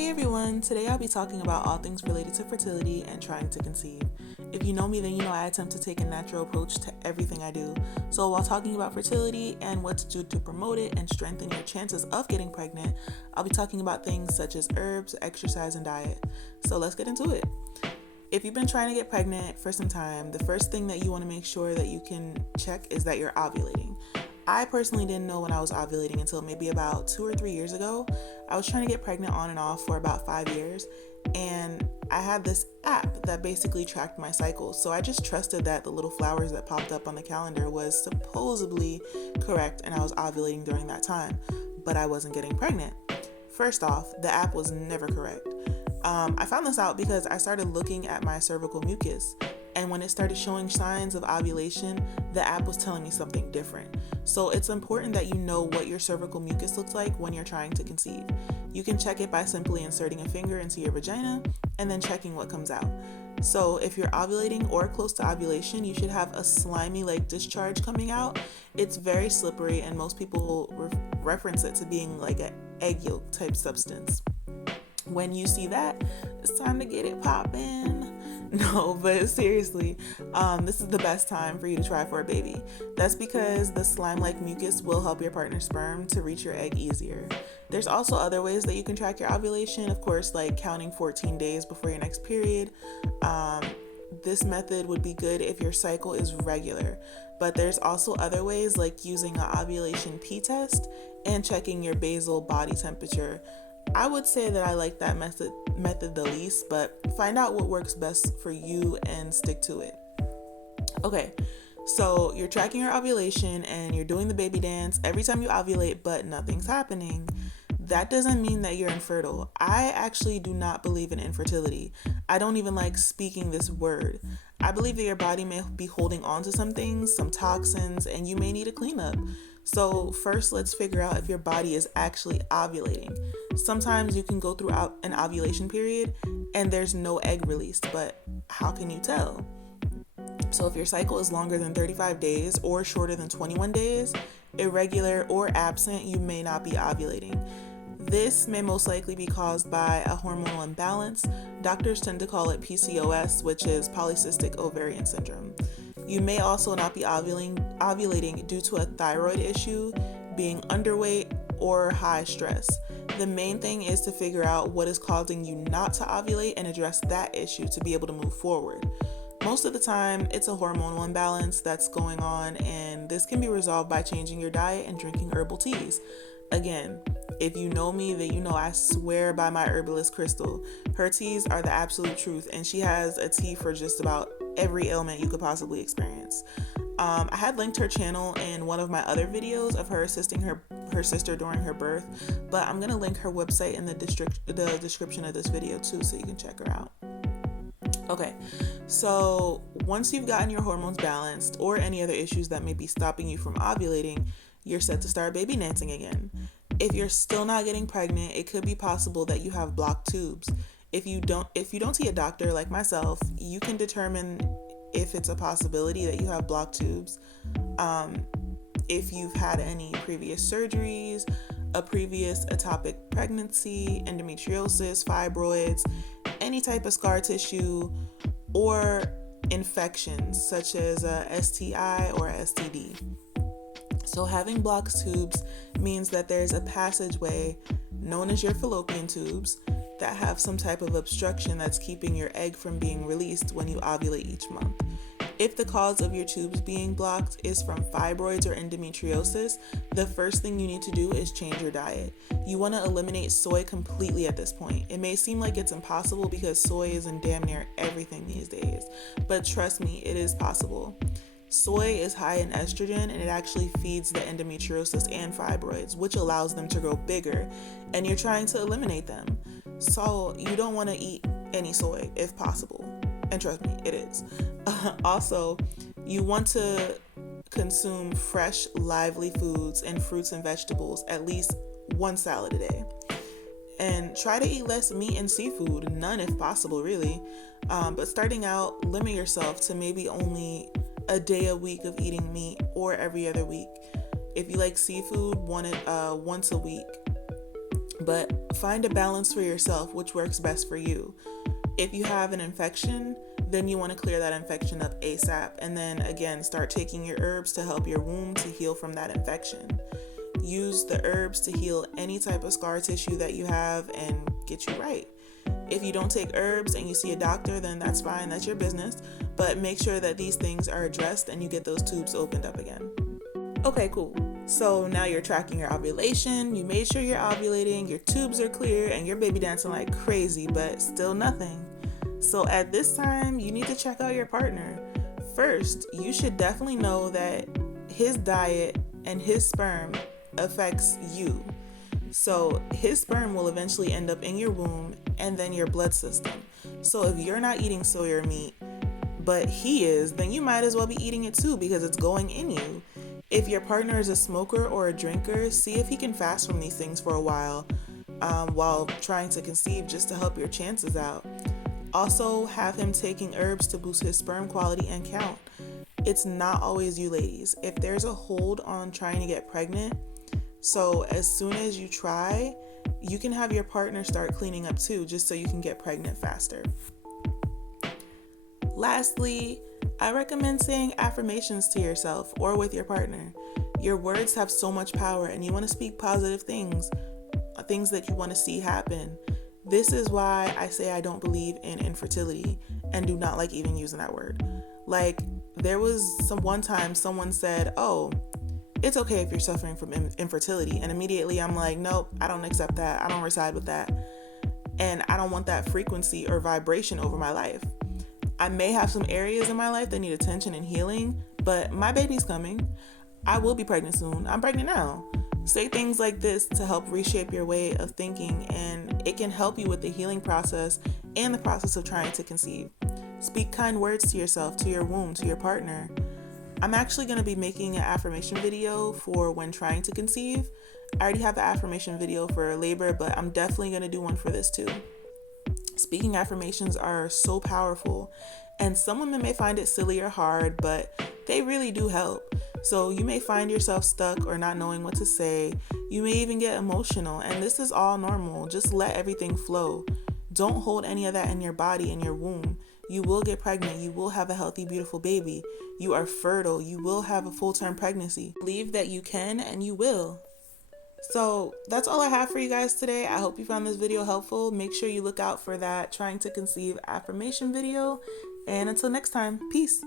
Hey everyone, today I'll be talking about all things related to fertility and trying to conceive. If you know me, then you know I attempt to take a natural approach to everything I do. So while talking about fertility and what to do to promote it and strengthen your chances of getting pregnant, I'll be talking about things such as herbs, exercise, and diet. So let's get into it. If you've been trying to get pregnant for some time, the first thing that you want to make sure that you can check is that you're ovulating. I personally didn't know when I was ovulating until maybe about 2 or 3 years ago. I was trying to get pregnant on and off for about 5 years, and I had this app that basically tracked my cycles. So I just trusted that the little flowers that popped up on the calendar was supposedly correct and I was ovulating during that time, but I wasn't getting pregnant. First off, the app was never correct. I found this out because I started looking at my cervical mucus, and when it started showing signs of ovulation, the app was telling me something different. So it's important that you know what your cervical mucus looks like when you're trying to conceive. You can check it by simply inserting a finger into your vagina and then checking what comes out. So if you're ovulating or close to ovulation, you should have a slimy like discharge coming out. It's very slippery and most people reference it to being like an egg yolk type substance. When you see that, it's time to get it poppin'. No, but seriously, this is the best time for you to try for a baby. That's because the slime-like mucus will help your partner's sperm to reach your egg easier. There's also other ways that you can track your ovulation, of course, like counting 14 days before your next period. This method would be good if your cycle is regular, but there's also other ways like using an ovulation P-test and checking your basal body temperature. I would say that I like that method the least, but find out what works best for you and stick to it. Okay, so you're tracking your ovulation and you're doing the baby dance every time you ovulate, but nothing's happening. That doesn't mean that you're infertile. I actually do not believe in infertility. I don't even like speaking this word. I believe that your body may be holding on to some things, some toxins, and you may need a cleanup. So first, let's figure out if your body is actually ovulating. Sometimes you can go through an ovulation period and there's no egg released, but how can you tell? So if your cycle is longer than 35 days or shorter than 21 days, irregular or absent, you may not be ovulating. This may most likely be caused by a hormonal imbalance. Doctors tend to call it PCOS, which is polycystic ovarian syndrome. You may also not be ovulating due to a thyroid issue, being underweight, or high stress. The main thing is to figure out what is causing you not to ovulate and address that issue to be able to move forward. Most of the time, it's a hormonal imbalance that's going on, and this can be resolved by changing your diet and drinking herbal teas. Again, if you know me, then you know I swear by my herbalist Crystal. Her teas are the absolute truth, and she has a tea for just about every ailment you could possibly experience. I had linked her channel in one of my other videos of her assisting her sister during her birth, but I'm going to link her website in the description of this video too, so you can check her out. Okay, so once you've gotten your hormones balanced or any other issues that may be stopping you from ovulating, you're set to start baby dancing again. If you're still not getting pregnant, it could be possible that you have blocked tubes. If you don't see a doctor like myself, you can determine if it's a possibility that you have blocked tubes. If you've had any previous surgeries, a previous ectopic pregnancy, endometriosis, fibroids, any type of scar tissue, or infections such as a STI or a STD. So having blocked tubes means that there's a passageway known as your fallopian tubes that have some type of obstruction that's keeping your egg from being released when you ovulate each month. If the cause of your tubes being blocked is from fibroids or endometriosis, the first thing you need to do is change your diet. You want to eliminate soy completely at this point. It may seem like it's impossible because soy is in damn near everything these days, but trust me, it is possible. Soy is high in estrogen and it actually feeds the endometriosis and fibroids, which allows them to grow bigger, and you're trying to eliminate them. So you don't want to eat any soy if possible. And trust me, it is. Also, you want to consume fresh, lively foods and fruits and vegetables, at least one salad a day. And try to eat less meat and seafood, none if possible, really. But starting out, limit yourself to maybe only a day a week of eating meat or every other week. If you like seafood, once a week. But find a balance for yourself, which works best for you. If you have an infection, then you want to clear that infection up ASAP. And then again, start taking your herbs to help your womb to heal from that infection. Use the herbs to heal any type of scar tissue that you have and get you right. If you don't take herbs and you see a doctor, then that's fine, that's your business. But make sure that these things are addressed and you get those tubes opened up again. Okay, cool. So now you're tracking your ovulation, you made sure you're ovulating, your tubes are clear, and you're baby dancing like crazy, but still nothing. So at this time, you need to check out your partner. First, you should definitely know that his diet and his sperm affects you. So his sperm will eventually end up in your womb and then your blood system. So if you're not eating soy or meat, but he is, then you might as well be eating it too because it's going in you. If your partner is a smoker or a drinker, see if he can fast from these things for a while trying to conceive, just to help your chances out. Also, have him taking herbs to boost his sperm quality and count. It's not always you ladies. If there's a hold on trying to get pregnant, so as soon as you try, you can have your partner start cleaning up too, just so you can get pregnant faster. Lastly, I recommend saying affirmations to yourself or with your partner. Your words have so much power and you want to speak positive things that you want to see happen. This is why I say I don't believe in infertility and do not like even using that word. Like, there was one time someone said, "Oh, it's okay if you're suffering from infertility." And immediately I'm like, nope, I don't accept that. I don't reside with that. And I don't want that frequency or vibration over my life. I may have some areas in my life that need attention and healing, but my baby's coming. I will be pregnant soon. I'm pregnant now. Say things like this to help reshape your way of thinking, and it can help you with the healing process and the process of trying to conceive. Speak kind words to yourself, to your womb, to your partner. I'm actually going to be making an affirmation video for when trying to conceive. I already have an affirmation video for labor, but I'm definitely going to do one for this too. Speaking affirmations are so powerful, and some women may find it silly or hard, but they really do help. So you may find yourself stuck or not knowing what to say. You may even get emotional, and this is all normal. Just let everything flow. Don't hold any of that in your body, in your womb. You will get pregnant. You will have a healthy, beautiful baby. You are fertile. You will have a full-term pregnancy. Believe that you can, and you will. So that's all I have for you guys today. I hope you found this video helpful. Make sure you look out for that trying to conceive affirmation video. And until next time, peace.